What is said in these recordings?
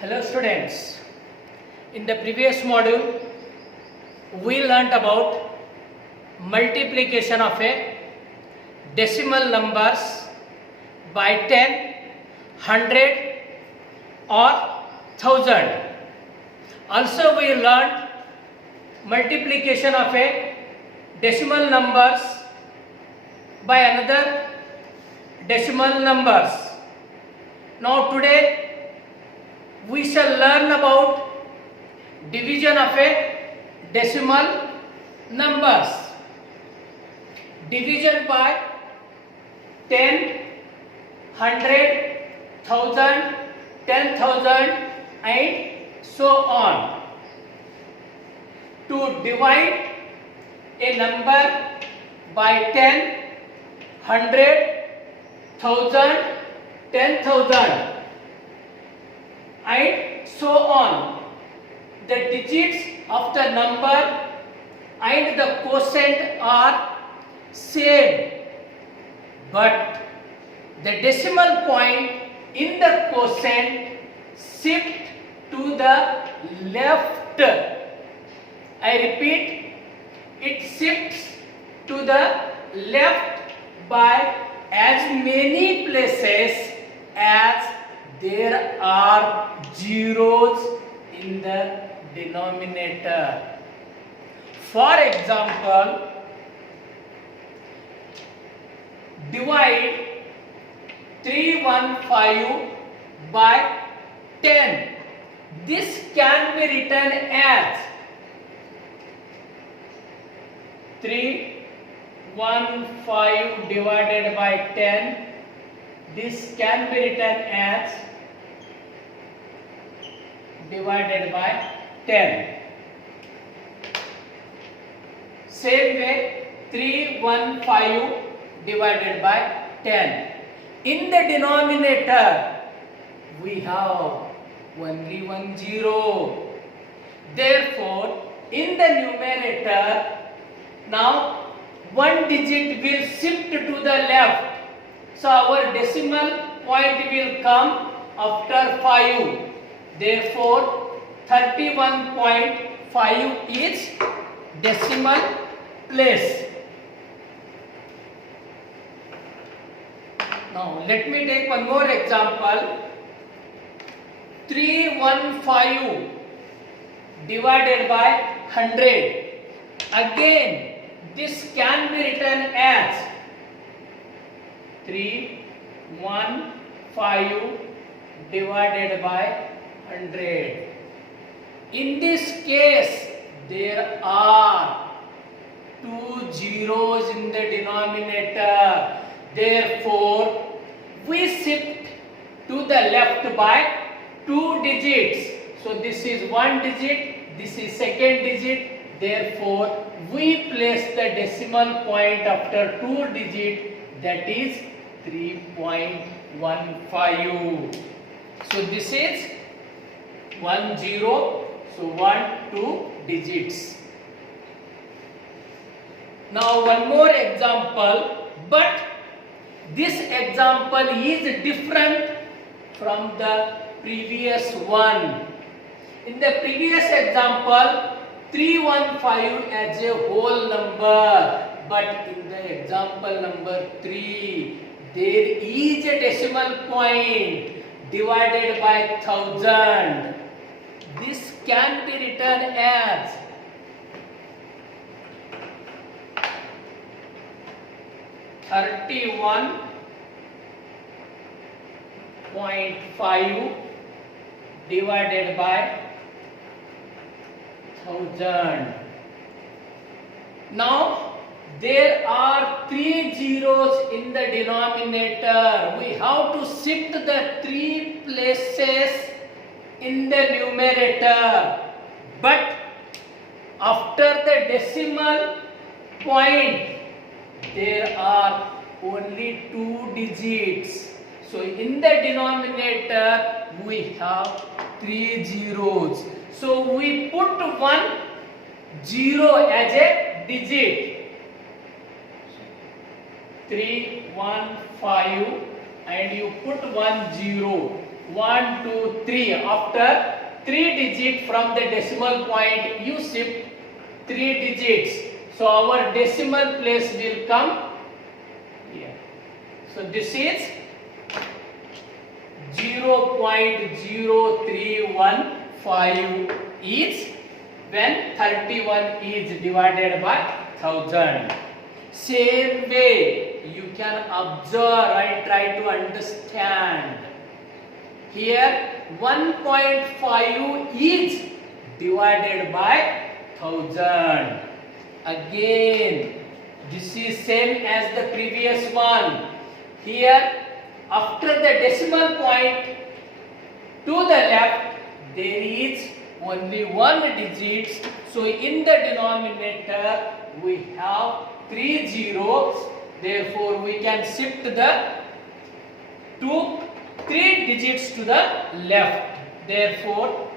Hello students, in the previous module we learnt about multiplication of a decimal numbers by 10, 100 or 1000. Also we learnt multiplication of a decimal numbers by another decimal numbers. Now today we shall learn about division of a decimal numbers. Division by 10, 100, 1000, 10,000 and so on. To divide a number by 10, 100, 1000, 10,000 and so on. The digits of the number and the quotient are same, but the decimal point in the quotient shift to the left. I repeat, it shifts to the left by as many places as there are zeros in the denominator. For example, divide 315 by 10. This can be written as 315 divided by 10. This can be written as divided by 10. Same way, 315 divided by 10. In the denominator, we have only one zero. Therefore, in the numerator, now one digit will shift to the left. So our decimal point will come after 5. Therefore, 31.5 is decimal place. Now let me take one more example. 315 divided by 100. Again, this can be written as 315 divided by 100. In this case, there are two zeros in the denominator. Therefore, we shift to the left by two digits. So this is one digit, this is second digit. Therefore, we place the decimal point after two digits, that is 3.15. So this is 10. So 1, 2 digits. Now one more example, but this example is different from the previous one. In the previous example, 315 as a whole number, but in the example number 3, there is a decimal point divided by 1000. This can be written as 31.5 divided by 1000. Now there are three zeros in the denominator. We have to shift the three places in the numerator. But after the decimal point, there are only two digits. So in the denominator, we have three zeros. So we put one zero as a digit. 315 and you put 10. 1, 2, 3. After 3 digits from the decimal point, you shift 3 digits. So our decimal place will come here. So this is 0.0315 is when 31 is divided by 1000. Same way you can observe and try to understand. Here 1.5 is divided by 1000. Again this is same as the previous one. Here after the decimal point to the left there is only one digit. So in the denominator we have 3 zeros. Therefore we can shift the 3 digits to the left. Therefore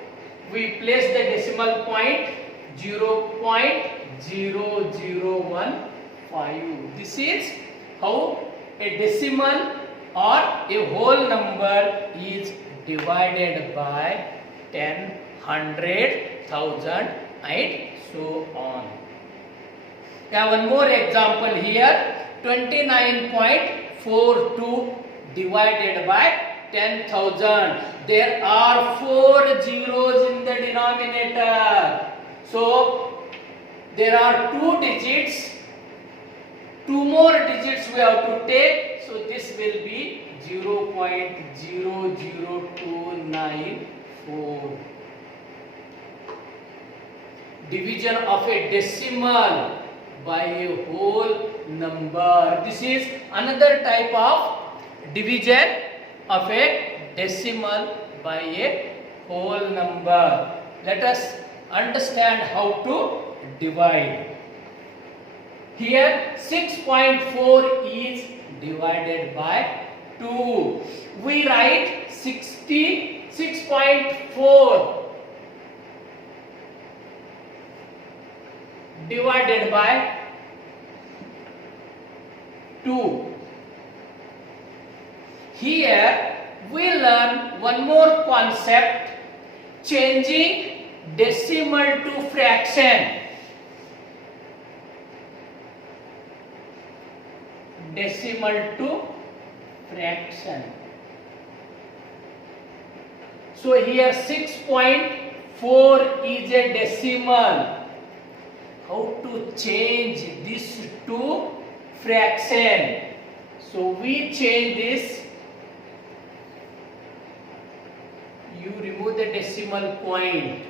we place the decimal point 0.0015. This is how a decimal or a whole number is divided by 10, 100, 1000 and so on. Now one more example here. 29.42 divided by 10,000. There are 4 zeros in the denominator. So there are 2 digits. 2 more digits we have to take. So this will be 0.00294. Division of a decimal by a whole number. This is another type of division of a decimal by a whole number. Let us understand how to divide. Here 6.4 is divided by 2. We write 66.4 divided by 2. Here we learn one more concept, changing decimal to fraction. Decimal to fraction. So here 6.4 is a decimal. How to change this to fraction? So we change this. You remove the decimal point.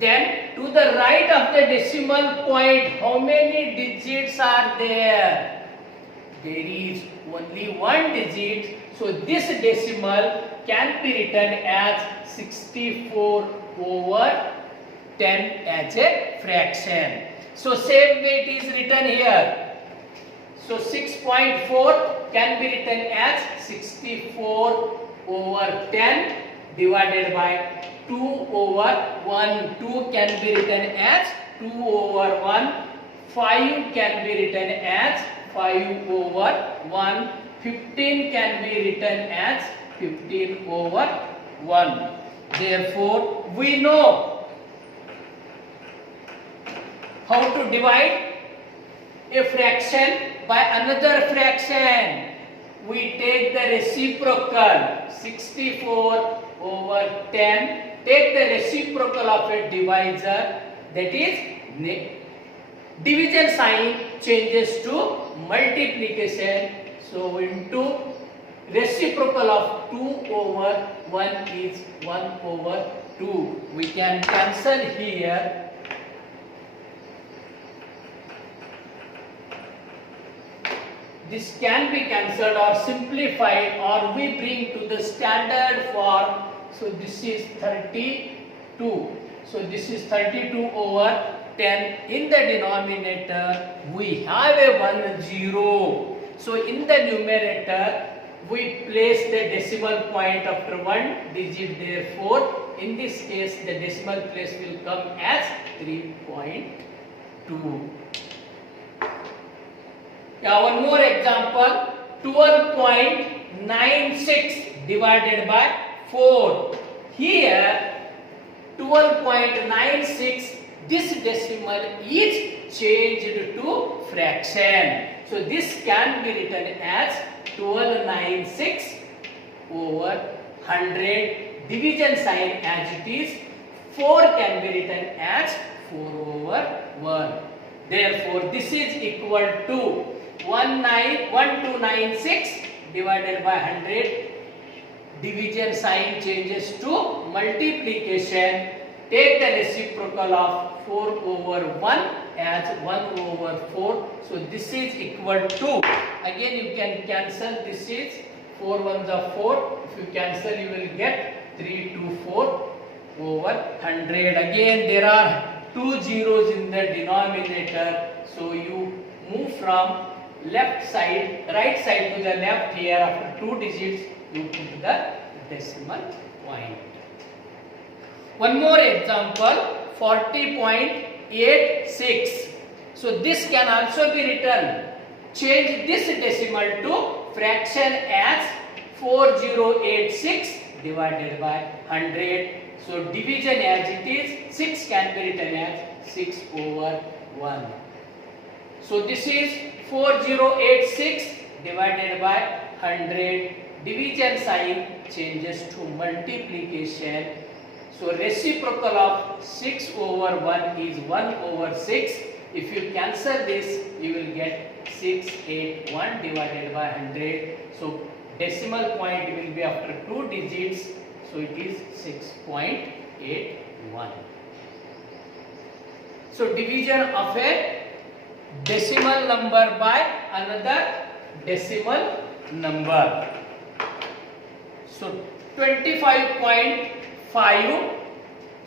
Then to the right of the decimal point, how many digits are there? There is only one digit. So this decimal can be written as 64 over 10 as a fraction. So same way it is written here. So 6.4 can be written as 64 over 10 divided by 2 over 1. 2 can be written as 2 over 1. 5 can be written as 5 over 1. 15 can be written as 15 over 1. Therefore, we know how to divide a fraction by another fraction. We take the reciprocal 64 over 10. Take the reciprocal of a divisor, that is division sign changes to multiplication. So into reciprocal of 2 over 1 is 1 over 2. We can cancel here. This can be cancelled or simplified, or we bring to the standard form. So this is 32. So this is 32 over 10. In the denominator we have a 1 0. So in the numerator we place the decimal point after one digit. Therefore in this case the decimal place will come as 3.2. Now one more example, 12.96 divided by 4. Here 12.96, this decimal is changed to fraction. So this can be written as 1296 over 100. Division sign as it is. 4 can be written as 4 over 1. Therefore, this is equal to 1296 divided by 100. Division sign changes to multiplication. Take the reciprocal of 4 over 1 as 1 over 4. So this is equal to, again you can cancel, this is 4 ones are 4. If you cancel, you will get 3 to 4 over 100. Again there are 2 zeros in the denominator. So you move from left side, right side to the left. Here after 2 digits you put the decimal point. One more example, 40.86. So this can also be written. Change this decimal to fraction as 4086 divided by 100. So division as it is, 6 can be written as 6 over 1. So this is 4086 divided by 100. Division sign changes to multiplication. So reciprocal of 6 over 1 is 1 over 6. If you cancel this, you will get 681 divided by 100. So decimal point will be after 2 digits. So it is 6.81. So division of a decimal number by another decimal number. So 25.5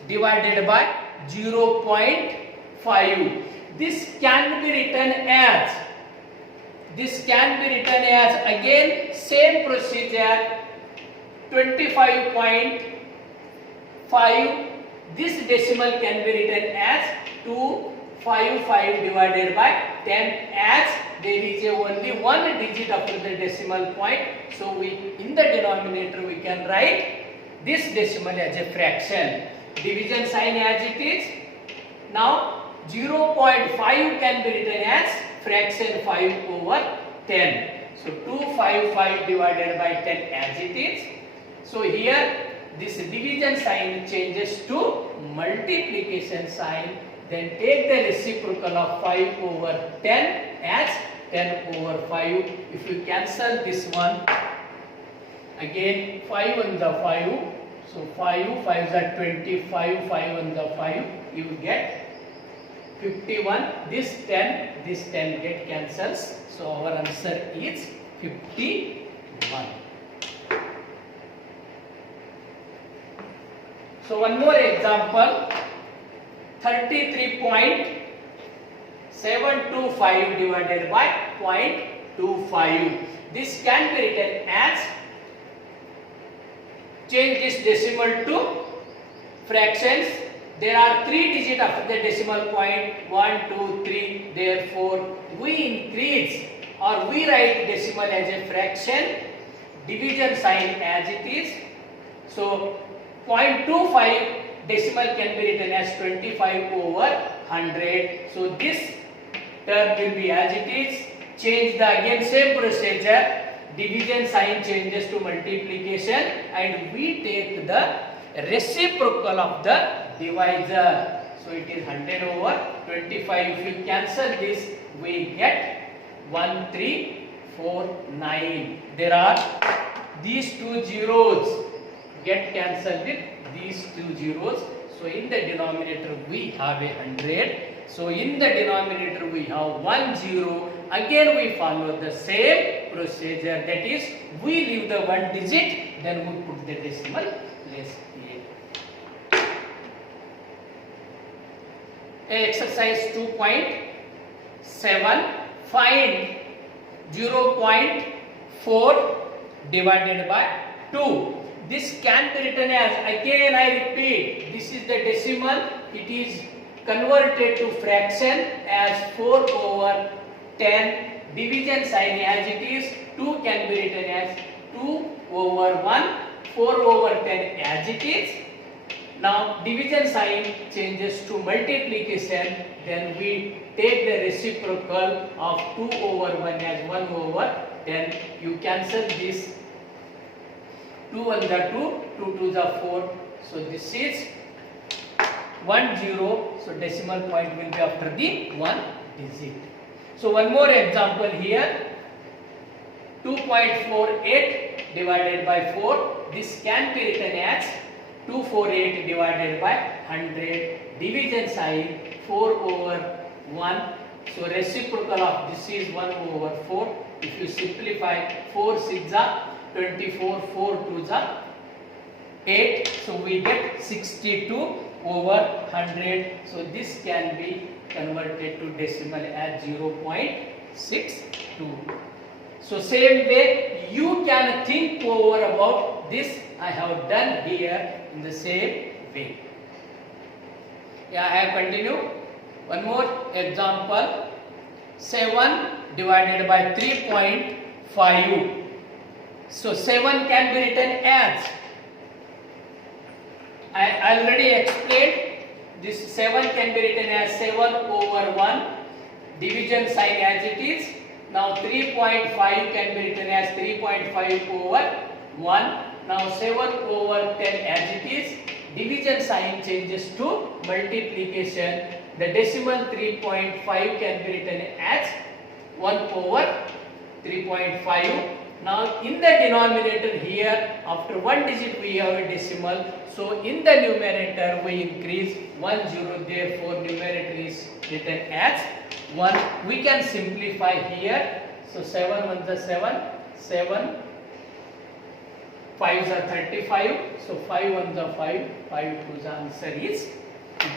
divided by 0.5. This can be written as, again same procedure. 25.5, this decimal can be written as 255 divided by 10, as there is only one digit after the decimal point. So in the denominator we can write this decimal as a fraction. Division sign as it is. Now 0.5 can be written as fraction 5 over 10. So 255 divided by 10 as it is. So here this division sign changes to multiplication sign. Then take the reciprocal of 5 over 10 as 10 over 5. If you cancel this one, again 5 on the 5. So 5 5s are 25, 5 on the 5. You get 51. This 10 get cancels. So our answer is 51. So one more example, 33.725 divided by 0.25. This can be written as, change this decimal to fractions. There are 3 digits after the decimal point, 1, 2, 3. Therefore, we increase or we write decimal as a fraction, division sign as it is. So 0.25 decimal can be written as 25 over 100. So this term will be as it is. Change the, again same procedure. Division sign changes to multiplication and we take the reciprocal of the divisor. So it is 100 over 25. If you cancel this, we get 1349. There are these 2 zeros get cancelled with these 2 zeros. So in the denominator we have 100. So in the denominator we have 1 0. Again we follow the same procedure, that is we leave the 1 digit, then we put the decimal place here. Exercise 2.7, find 0.4 divided by 2. This can be written as, again I repeat, this is the decimal, it is converted to fraction as 4 over 10. Division sign as it is, 2 can be written as 2 over 1, 4 over 10 as it is. Now division sign changes to multiplication, then we take the reciprocal of 2 over 1 as 1 over 10. You cancel this, 2 1 is 2, 2 2 is 4. So this is 1 0. So decimal point will be after the 1 digit. So one more example here, 2.48 divided by 4. This can be written as 248 divided by 100. Division sign 4 over 1. So reciprocal of this is 1 over 4. If you simplify, 4 6 are 24, 4 2 are 8. So we get 62 over 100. So this can be converted to decimal as 0.62. So same way you can think over about this. I have done here in the same way. Yeah, I have continued. One more example. 7 divided by 3.5. So 7 can be written as, I already explained, this 7 can be written as 7 over 1, division sign as it is. Now 3.5 can be written as 3.5 over 1. Now 7 over 10 as it is. Division sign changes to multiplication. The decimal 3.5 can be written as 1 over 3.5. Now in the denominator here, after 1 digit we have a decimal. So in the numerator we increase 1 0. Therefore numerator is written as 1. We can simplify here. So 7 1 is 7, 7 5 are 35. So 5 1 is 5, 5 2 the answer is 2.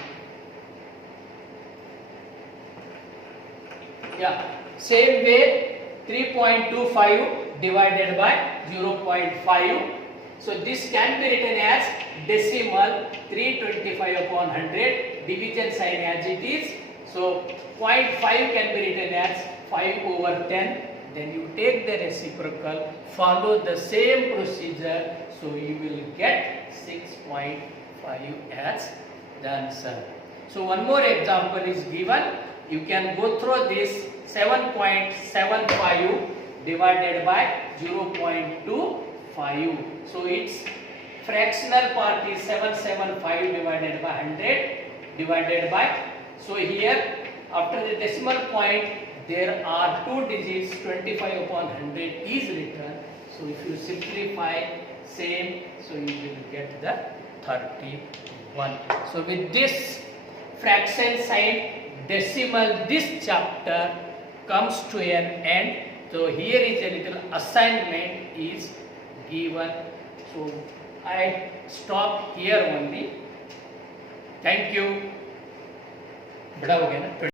Yeah, same way 3.25 divided by 0.5. So this can be written as decimal 325 upon 100, division sign as it is. So 0.5 can be written as 5 over 10. Then you take the reciprocal, follow the same procedure, so you will get 6.5 as the answer. So one more example is given. You can go through this. 7.75 divided by 0.25. So its fractional part is 775 divided by 100 divided by. So here after the decimal point there are 2 digits, 25 upon 100 is written. So if you simplify same, so you will get the 31. So with this fraction sign decimal, this chapter comes to an end. So here is a little assignment is given. So I stop here only. Thank you. बड़ा हो गया ना।